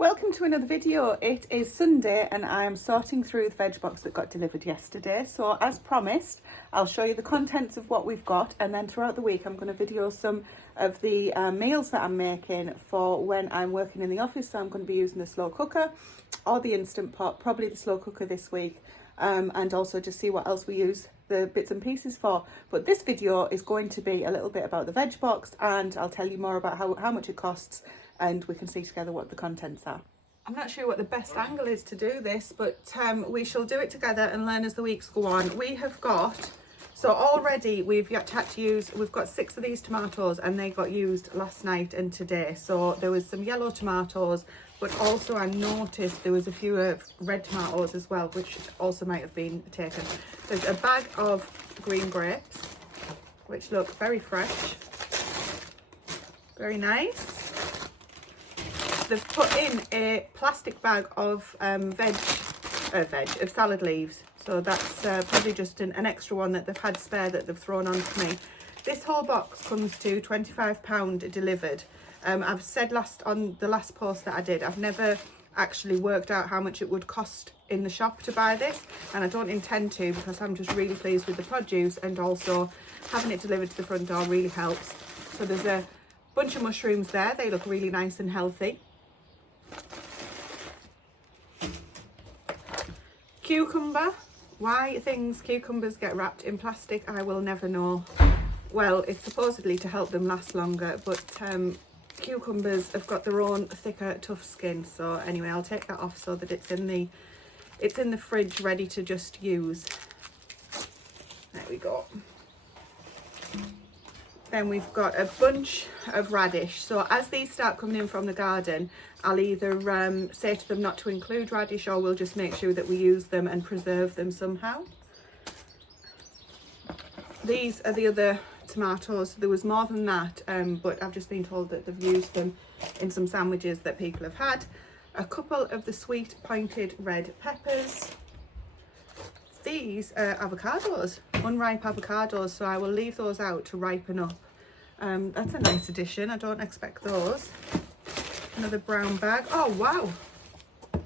Welcome to another video. It is Sunday and I am sorting through the veg box that got delivered yesterday. So as promised, I'll show you the contents of what we've got, and then throughout the week I'm going to video some of the meals that I'm making for when I'm working in the office. So I'm going to be using the slow cooker or the Instant Pot, probably the slow cooker this week, and also just see what else we use the bits and pieces for. But this video is going to be a little bit about the veg box, and I'll tell you more about how much it costs, and we can see together what the contents are. I'm not sure what the best angle is to do this, but we shall do it together and learn as the weeks go on. We have got, so already we've had to use, we've got 6 of these tomatoes and they got used last night and today. So there was some yellow tomatoes, but also I noticed there was a few red tomatoes as well, which also might have been taken. There's a bag of green grapes, which look very fresh, very nice. They've put in a plastic bag of of salad leaves, so that's probably just an extra one that they've had spare that they've thrown on to me. This whole box comes to £25 delivered. I've said on the last post that I did, I've never actually worked out how much it would cost in the shop to buy this, and I don't intend to, because I'm just really pleased with the produce, and also having it delivered to the front door really helps. So there's a bunch of mushrooms there. They look really nice and healthy. Cucumber. Why cucumbers get wrapped in plastic, I will never know. Well, it's supposedly to help them last longer, but cucumbers have got their own thicker, tough skin. So anyway, I'll take that off so that it's in the fridge ready to just use. There we go. Then we've got a bunch of radish. So as these start coming in from the garden, I'll either say to them not to include radish, or we'll just make sure that we use them and preserve them somehow. These are the other tomatoes. There was more than that, but I've just been told that they've used them in some sandwiches that people have had. A couple of the sweet pointed red peppers. These are avocados, unripe avocados, so I will leave those out to ripen up. That's a nice addition. I don't expect those. Another brown bag. Oh wow,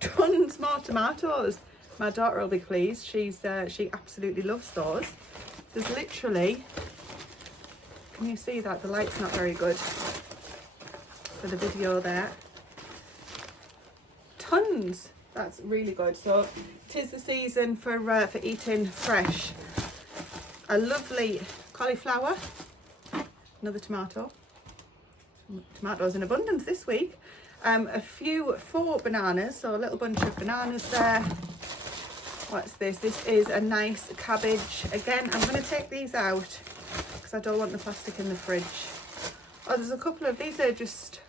tons more tomatoes. My daughter will be pleased. She absolutely loves those. There's literally, can you see that? The light's not very good for the video there. Tons. That's really good. So 'tis the season for eating fresh. A lovely cauliflower. Another tomato. Tomatoes in abundance this week. 4 bananas, so a little bunch of bananas there. What's this? This is a nice cabbage. Again, I'm going to take these out because I don't want the plastic in the fridge. Oh, there's a couple of, these are just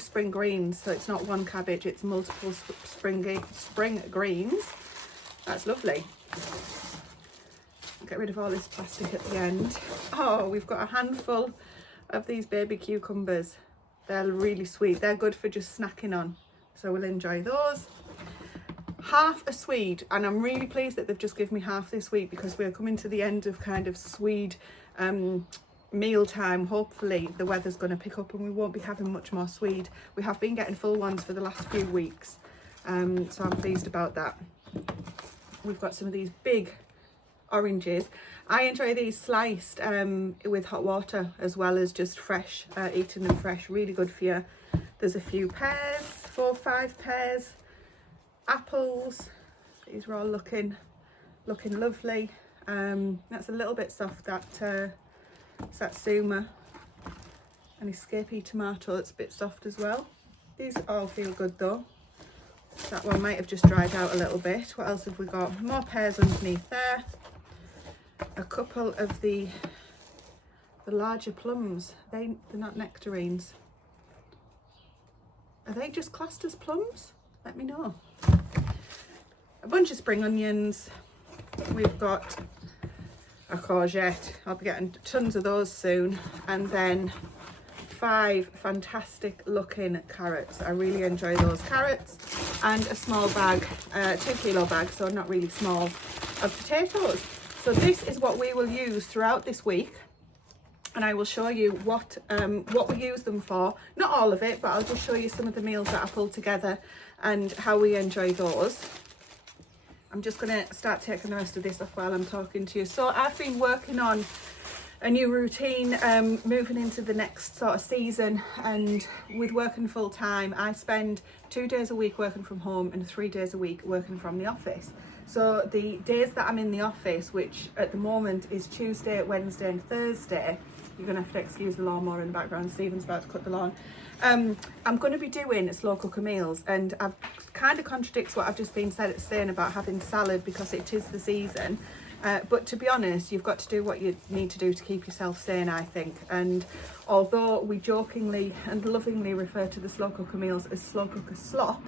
spring greens, so it's not one cabbage, it's multiple spring greens. That's lovely. Get rid of all this plastic at the end. Oh, we've got a handful of these baby cucumbers. They're really sweet. They're good for just snacking on, so we'll enjoy those. Half a swede, and I'm really pleased that they've just given me half this week, because we're coming to the end of kind of swede meal time. Hopefully the weather's going to pick up and we won't be having much more swede. We have been getting full ones for the last few weeks, so I'm pleased about that. We've got some of these big oranges. I enjoy these sliced with hot water, as well as just fresh, eating them fresh. Really good for you. There's a few pears, 4 or 5 pears. Apples. These are all looking lovely. That's a little bit soft, that Satsuma. An escapee tomato that's a bit soft as well. These all feel good though. That one might have just dried out a little bit. What else have we got? More pears underneath there. A couple of the larger plums. They're not nectarines. Are they just classed as plums? Let me know. A bunch of spring onions. We've got a courgette. I'll be getting tons of those soon. And then 5 fantastic looking carrots. I really enjoy those carrots. And a small bag, 2 kilo bag, so not really small, of potatoes. So this is what we will use throughout this week. and I will show you what we use them for. Not all of it, but I'll just show you some of the meals that I pulled together and how we enjoy those. I'm just going to start taking the rest of this off while I'm talking to you. So I've been working on a new routine, moving into the next sort of season, and with working full time, I spend 2 days a week working from home and 3 days a week working from the office. So the days that I'm in the office, which at the moment is Tuesday, Wednesday and Thursday, you're going to have to excuse the lawnmower in the background, Stephen's about to cut the lawn. I'm going to be doing slow cooker meals, and I've kind of contradicts what I've just been saying about having salad because it is the season. But to be honest, you've got to do what you need to do to keep yourself sane, I think. And although we jokingly and lovingly refer to the slow cooker meals as slow cooker slop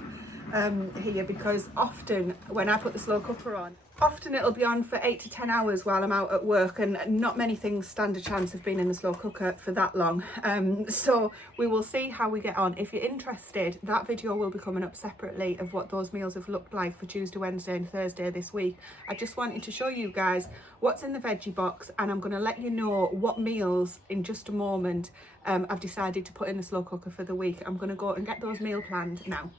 here, because often when I put the slow cooker on, often it'll be on for 8 to 10 hours while I'm out at work, and not many things stand a chance of being in the slow cooker for that long. So we will see how we get on. If you're interested, that video will be coming up separately of what those meals have looked like for Tuesday, Wednesday and Thursday this week. I just wanted to show you guys what's in the veggie box, and I'm going to let you know what meals in just a moment I've decided to put in the slow cooker for the week. I'm going to go and get those meal planned now.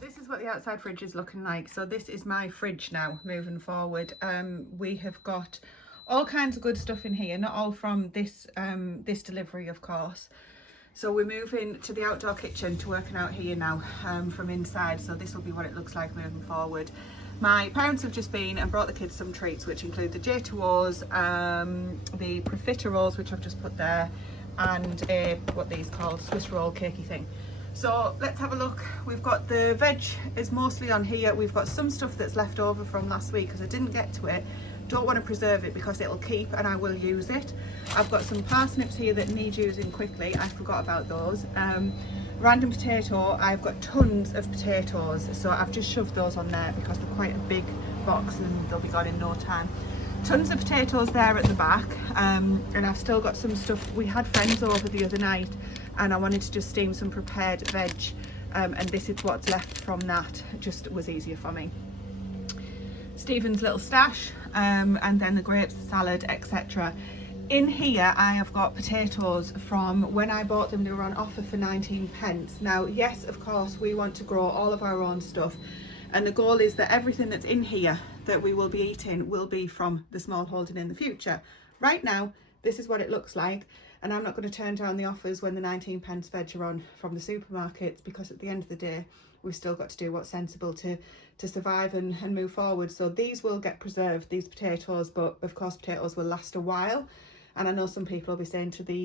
This is what the outside fridge is looking like. So this is my fridge now moving forward. We have got all kinds of good stuff in here, not all from this this delivery of course. So we're moving to the outdoor kitchen to working out here now from inside. So this will be what it looks like moving forward. My parents have just been and brought the kids some treats, which include the J2Os, the profiteroles, which I've just put there, and what these called Swiss roll cakey thing. So let's have a look. We've got the veg is mostly on here. We've got some stuff that's left over from last week because I didn't get to it. Don't want to preserve it because it'll keep and I will use it. I've got some parsnips here that need using quickly. I forgot about those. Random potato, I've got tons of potatoes, so I've just shoved those on there because they're quite a big box and they'll be gone in no time. Tons of potatoes there at the back, and I've still got some stuff. We had friends over the other night and I wanted to just steam some prepared veg, and this is what's left from that. It just was easier for me. Stephen's little stash, and then the grapes, the salad, etc. In here I have got potatoes from when I bought them. They were on offer for 19p. Now yes, of course we want to grow all of our own stuff, and the goal is that everything that's in here that we will be eating will be from the small holding in the future. Right now this is what it looks like, and I'm not going to turn down the offers when the 19p veg are on from the supermarkets, because at the end of the day we've still got to do what's sensible to survive and move forward. So these will get preserved, these potatoes, but of course potatoes will last a while. And I know some people will be saying to the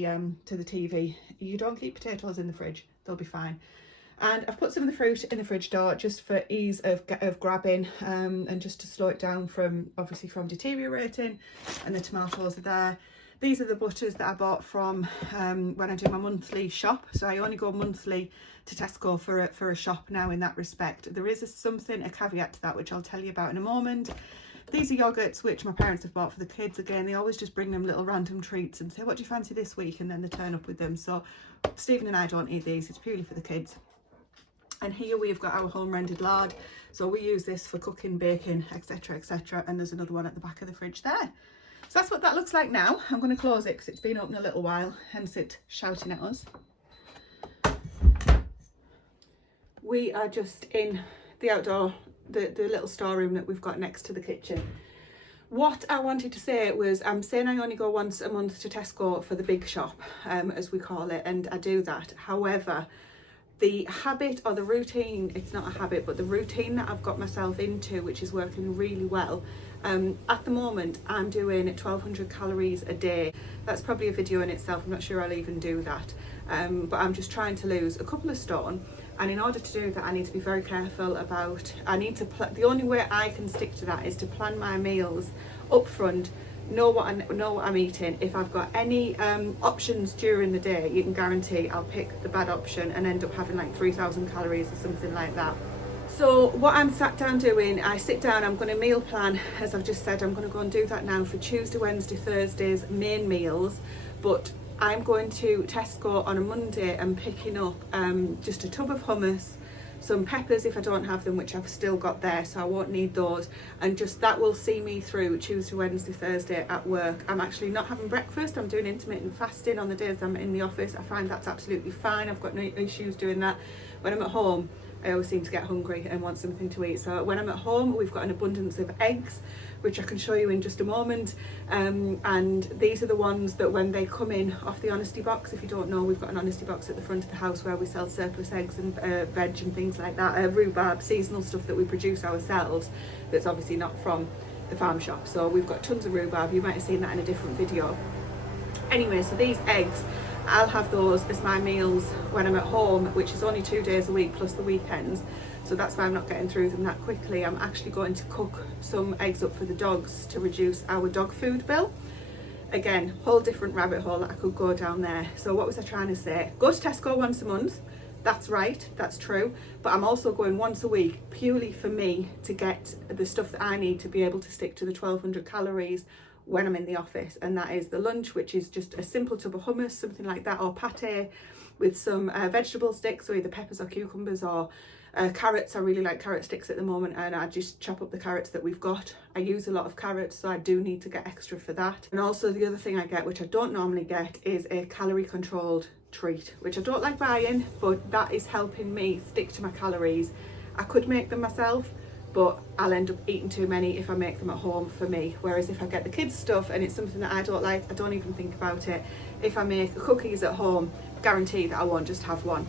TV, you don't keep potatoes in the fridge, they'll be fine. And I've put some of the fruit in the fridge door just for ease of grabbing, and just to slow it down from deteriorating. And the tomatoes are there. These are the butters that I bought from when I do my monthly shop. So I only go monthly to Tesco for a shop now in that respect. There is a caveat to that, which I'll tell you about in a moment. These are yogurts which my parents have bought for the kids. Again, they always just bring them little random treats and say, what do you fancy this week? And then they turn up with them. So Stephen and I don't eat these, it's purely for the kids. And here we've got our home rendered lard. So we use this for cooking, baking, etc, etc. And there's another one at the back of the fridge there. So that's what that looks like now. I'm going to close it because it's been open a little while, hence it shouting at us. We are just in the outdoor, the little storeroom that we've got next to the kitchen. What I wanted to say was, I'm saying I only go once a month to Tesco for the big shop, as we call it, and I do that. However, the habit or the routine, it's not a habit, but the routine that I've got myself into, which is working really well, at the moment I'm doing 1200 calories a day. That's probably a video in itself, I'm not sure I'll even do that, but I'm just trying to lose a couple of stone. And in order to do that, I need to be very careful about, the only way I can stick to that is to plan my meals up front, know what I'm eating. If I've got any options during the day, you can guarantee I'll pick the bad option and end up having like 3000 calories or something like that. So what I'm sat down doing, I sit down, I'm going to meal plan, as I've just said. I'm going to go and do that now for Tuesday, Wednesday, Thursday's main meals, but I'm going to Tesco on a Monday and picking up just a tub of hummus, some peppers if I don't have them, which I've still got there, so I won't need those, and just that will see me through Tuesday, Wednesday, Thursday at work. I'm actually not having breakfast. I'm doing intermittent fasting on the days I'm in the office. I find that's absolutely fine. I've got no issues doing that. When I'm at home, I always seem to get hungry and want something to eat. So when I'm at home, we've got an abundance of eggs, which I can show you in just a moment. And these are the ones that when they come in off the Honesty box, if you don't know, we've got an Honesty box at the front of the house where we sell surplus eggs and veg and things like that, rhubarb, seasonal stuff that we produce ourselves that's obviously not from the farm shop. So we've got tons of rhubarb. You might have seen that in a different video. Anyway, so these eggs, I'll have those as my meals when I'm at home, which is only 2 days a week plus the weekends. So that's why I'm not getting through them that quickly. I'm actually going to cook some eggs up for the dogs to reduce our dog food bill. Again, whole different rabbit hole that I could go down there. So what was I trying to say? Go to Tesco once a month. That's right, that's true. But I'm also going once a week purely for me to get the stuff that I need to be able to stick to the 1200 calories when I'm in the office, and that is the lunch, which is just a simple tub of hummus, something like that, or pate with some vegetable sticks, so either peppers or cucumbers or carrots. I really like carrot sticks at the moment, and I just chop up the carrots that we've got. I use a lot of carrots, so I do need to get extra for that. And also the other thing I get, which I don't normally get, is a calorie controlled treat, which I don't like buying, but that is helping me stick to my calories. I could make them myself, but I'll end up eating too many if I make them at home for me. Whereas if I get the kids stuff and it's something that I don't like, I don't even think about it. If I make cookies at home, guarantee that I won't just have one.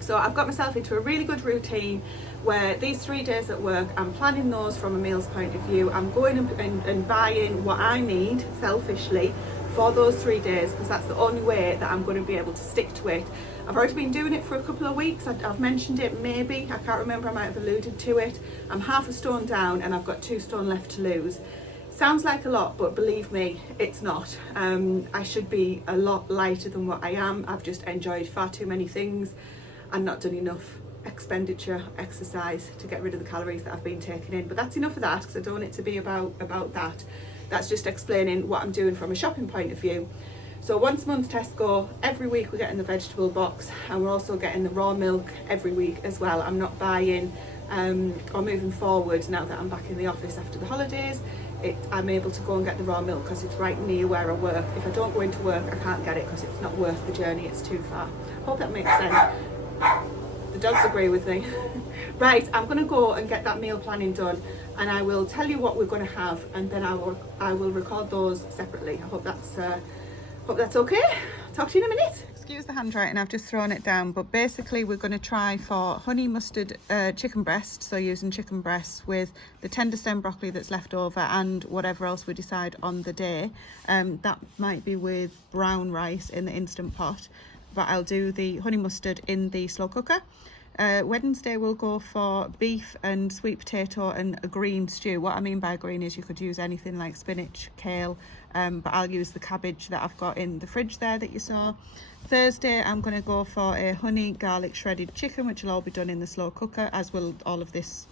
So I've got myself into a really good routine where these 3 days at work, I'm planning those from a meals point of view. I'm going and buying what I need selfishly for those 3 days, because that's the only way that I'm going to be able to stick to it. I've already been doing it for a couple of weeks. I've mentioned it maybe, I can't remember, I might have alluded to it. I'm half a stone down and I've got 2 stone left to lose. Sounds like a lot, but believe me, it's not. I should be a lot lighter than what I am. I've just enjoyed far too many things and not done enough expenditure, exercise to get rid of the calories that I've been taking in. But that's enough of that, because I don't want it to be about that. That's just explaining what I'm doing from a shopping point of view. So once a month Tesco, every week we're getting the vegetable box, and we're also getting the raw milk every week as well. I'm not buying or moving forward now that I'm back in the office after the holidays. I'm able to go and get the raw milk because it's right near where I work. If I don't go into work, I can't get it because it's not worth the journey, it's too far. Hope that makes sense. The dogs agree with me. Right, I'm going to go and get that meal planning done, and I will tell you what we're going to have, and then I will record those separately. I hope that's okay. Talk to you in a minute. Excuse the handwriting, I've just thrown it down, but basically we're going to try for honey mustard chicken breast, so using chicken breasts with the tender stem broccoli that's left over and whatever else we decide on the day. That might be with brown rice in the Instant Pot, but I'll do the honey mustard in the slow cooker. Wednesday we'll go for beef and sweet potato and a green stew. What I mean by green is you could use anything like spinach, kale, but I'll use the cabbage that I've got in the fridge there that you saw. Thursday I'm going to go for a honey garlic shredded chicken, which will all be done in the slow cooker, as will all of this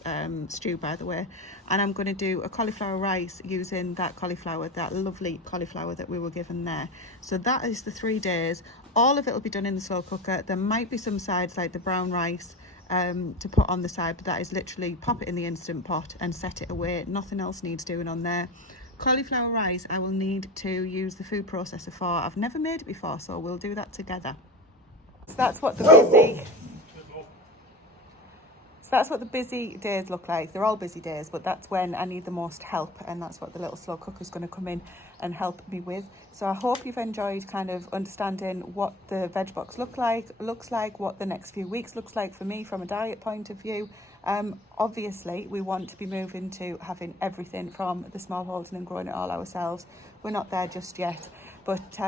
stew, by the way. And I'm going to do a cauliflower rice using that cauliflower, that lovely cauliflower that we were given there. So that is the 3 days. All of it will be done in the slow cooker. There might be some sides like the brown rice to put on the side, but that is literally pop it in the Instant Pot and set it away. Nothing else needs doing on there. Cauliflower rice I will need to use the food processor for. I've never made it before, so we'll do that together. So that's what the busy days look like. They're all busy days, but that's when I need the most help, and that's what the little slow cooker is going to come in and help me with. So I hope you've enjoyed kind of understanding what the veg box looks like, what the next few weeks looks like for me from a diet point of view. Obviously we want to be moving to having everything from the smallholding and growing it all ourselves. We're not there just yet, but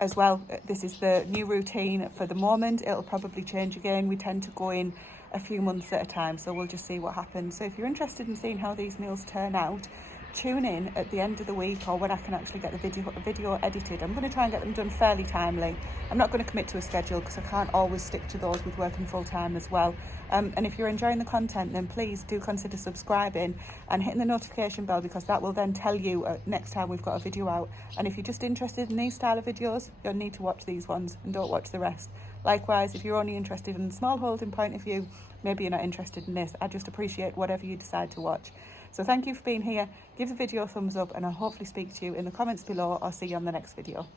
as well, this is the new routine for the moment. It'll probably change again. We tend to go in a few months at a time, so we'll just see what happens. So if you're interested in seeing how these meals turn out, tune in at the end of the week, or when I can actually get the video edited. I'm going to try and get them done fairly timely. I'm not going to commit to a schedule because I can't always stick to those with working full time as well. And if you're enjoying the content, then please do consider subscribing and hitting the notification bell, because that will then tell you next time we've got a video out. And if you're just interested in these style of videos, you'll need to watch these ones and don't watch the rest. Likewise, if you're only interested in the small holding point of view, maybe you're not interested in this. I just appreciate whatever you decide to watch. So thank you for being here. Give the video a thumbs up, and I'll hopefully speak to you in the comments below or see you on the next video.